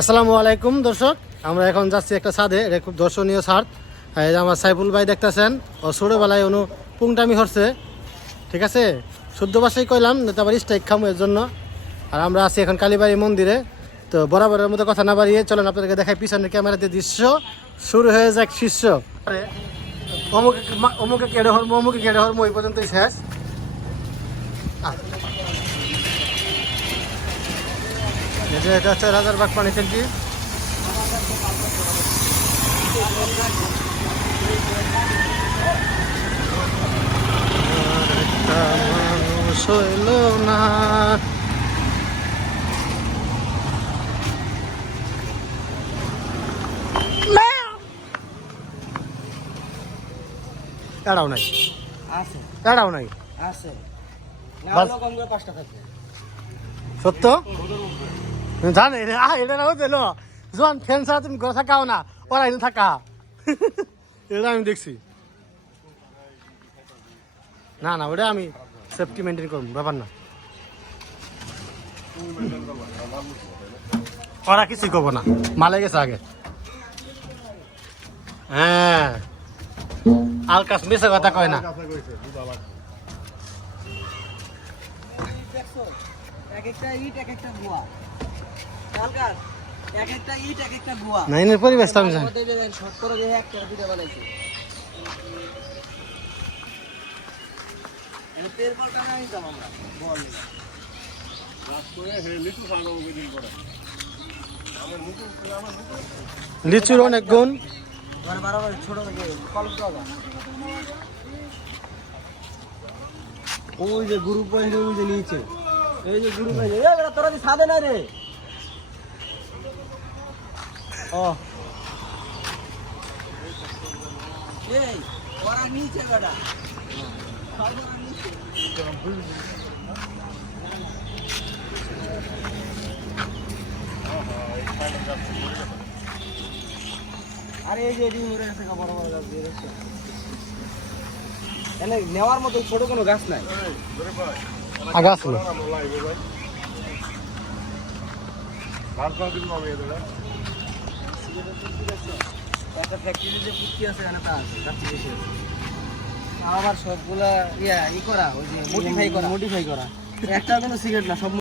আসসালামু আলাইকুম, দর্শক। আমরা এখন যাচ্ছি একটা ছাদে, এটা খুব দর্শনীয় ছাদ। এই যে আমার সাইফুল ভাই দেখতেছেন, ও ছোটোবেলায় অনু পুংটামি হরছে ঠিক আছে? শুদ্ধ ভাষায় কইলাম আবার স্ট্রাইক খামো এর জন্য। আর আমরা আছি এখন কালীবাড়ি মন্দিরে। তো বরাবরের মতো কথা না বাড়িয়ে চলেন আপনাদেরকে দেখাই পিছনের ক্যামেরাতে দৃশ্য। শুরু হয়ে যাক শীর্ষ। অমুকে অমুকে কেড়ে হরমো অমুকে কেড়ে হরমো ওই পর্যন্তই শেষ। এই যে এটা হচ্ছে রাজারবাগ পানি ট্যাঙ্কি হইল না। এড়াও নাই। আছে। এড়াও নাই। আছে। সত্য? জানে আহ এটা না হতে লো জোয়ান ফ্যান ছাড়া তুমি ঘরে থাকাও না ওরা এনে থাকা এটা আমি দেখছি না না ওটা আমি সেফটি মেনটেন করব ব্যাপার না ওরা কিছুই করব না মালে গেছে আগে হ্যাঁ আলকাস মিশে কথা কয় না এক একটা ইট এক একটা গুয়া কালকার এক একটা ইট এক একটা গুয়া নাইনের পরিবেশ তো আমি জানি। লিচুর অনেক গুণ। ওই যে গুরু পয়েন্ট ওই যে নিচে এই যে গুরু পয়েন্ট তোরা সাদে না রে? ও এই ওরা নিচে বেটা। আরে এই যে এটি উড়ে গেছে বড় বড় গাছ দিয়ে এনে নেওয়ার মতো ছোট কোনো গাছ নাই। আগা আসলো একটা ফ্যাক্টরি যে পুটকি আছে এখানে তা আছে তার বেশি আছে। আবার সবগুলা ইয়া ই করা ওই যে মডিফাই করা। মডিফাই করা। একটা কিন্তু সিগারেট না সব